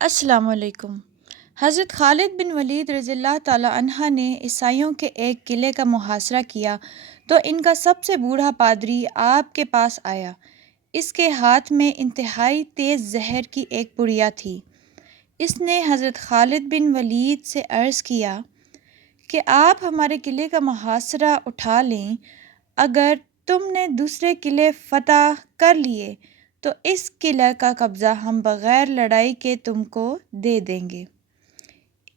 السلام علیکم۔ حضرت خالد بن ولید رضی اللہ تعالیٰ عنہ نے عیسائیوں کے ایک قلعے کا محاصرہ کیا تو ان کا سب سے بوڑھا پادری آپ کے پاس آیا۔ اس کے ہاتھ میں انتہائی تیز زہر کی ایک پڑیا تھی۔ اس نے حضرت خالد بن ولید سے عرض کیا کہ آپ ہمارے قلعے کا محاصرہ اٹھا لیں، اگر تم نے دوسرے قلعے فتح کر لیے تو اس قلعہ کا قبضہ ہم بغیر لڑائی کے تم کو دے دیں گے۔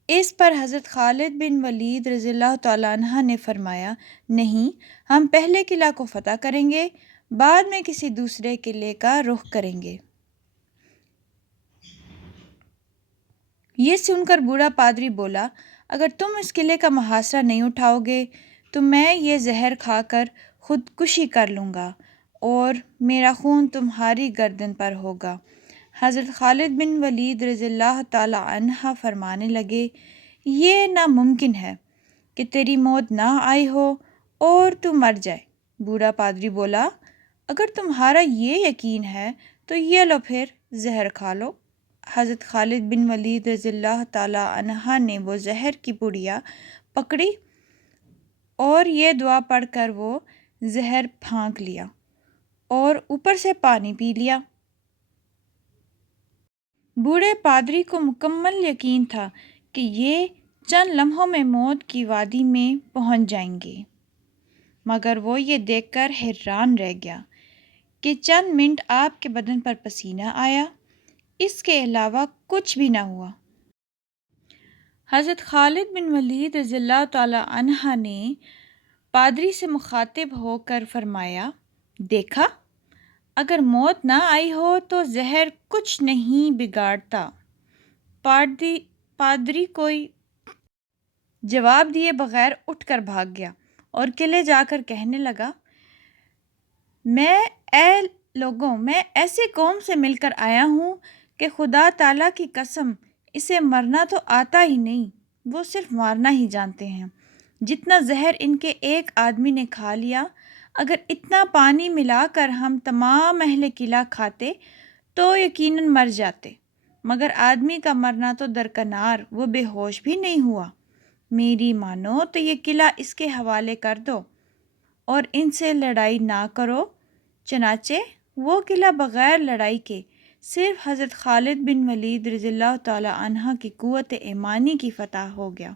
اس پر حضرت خالد بن ولید رضی اللہ تعالیٰ عنہ نے فرمایا، نہیں، ہم پہلے قلعہ کو فتح کریں گے، بعد میں کسی دوسرے قلعے کا رخ کریں گے۔ یہ سن کر بوڑھا پادری بولا، اگر تم اس قلعے کا محاصرہ نہیں اٹھاؤ گے تو میں یہ زہر کھا کر خودکشی کر لوں گا اور میرا خون تمہاری گردن پر ہوگا۔ حضرت خالد بن ولید رضی اللہ تعالیٰ عنہ فرمانے لگے، یہ ناممکن ہے کہ تیری موت نہ آئی ہو اور تو مر جائے۔ بوڑھا پادری بولا، اگر تمہارا یہ یقین ہے تو یہ لو پھر زہر کھا لو۔ حضرت خالد بن ولید رضی اللہ تعالیٰ عنہ نے وہ زہر کی پڑیا پکڑی اور یہ دعا پڑھ کر وہ زہر پھونک لیا اور اوپر سے پانی پی لیا۔ بوڑھے پادری کو مکمل یقین تھا کہ یہ چند لمحوں میں موت کی وادی میں پہنچ جائیں گے، مگر وہ یہ دیکھ کر حیران رہ گیا کہ چند منٹ آپ کے بدن پر پسینہ آیا، اس کے علاوہ کچھ بھی نہ ہوا۔ حضرت خالد بن ولید رضی اللہ تعالیٰ عنہ نے پادری سے مخاطب ہو کر فرمایا، دیکھا، اگر موت نہ آئی ہو تو زہر کچھ نہیں بگاڑتا۔ پادری کوئی جواب دیے بغیر اٹھ کر بھاگ گیا اور قلعے جا کر کہنے لگا، اے لوگوں، میں ایسی قوم سے مل کر آیا ہوں کہ خدا تعالیٰ کی قسم اسے مرنا تو آتا ہی نہیں، وہ صرف مارنا ہی جانتے ہیں۔ جتنا زہر ان کے ایک آدمی نے کھا لیا، اگر اتنا پانی ملا کر ہم تمام اہل قلعہ کھاتے تو یقیناً مر جاتے، مگر آدمی کا مرنا تو درکنار، وہ بے ہوش بھی نہیں ہوا۔ میری مانو تو یہ قلعہ اس کے حوالے کر دو اور ان سے لڑائی نہ کرو۔ چنانچہ وہ قلعہ بغیر لڑائی کے صرف حضرت خالد بن ولید رضی اللہ تعالیٰ عنہ کی قوت ایمانی کی فتح ہو گیا۔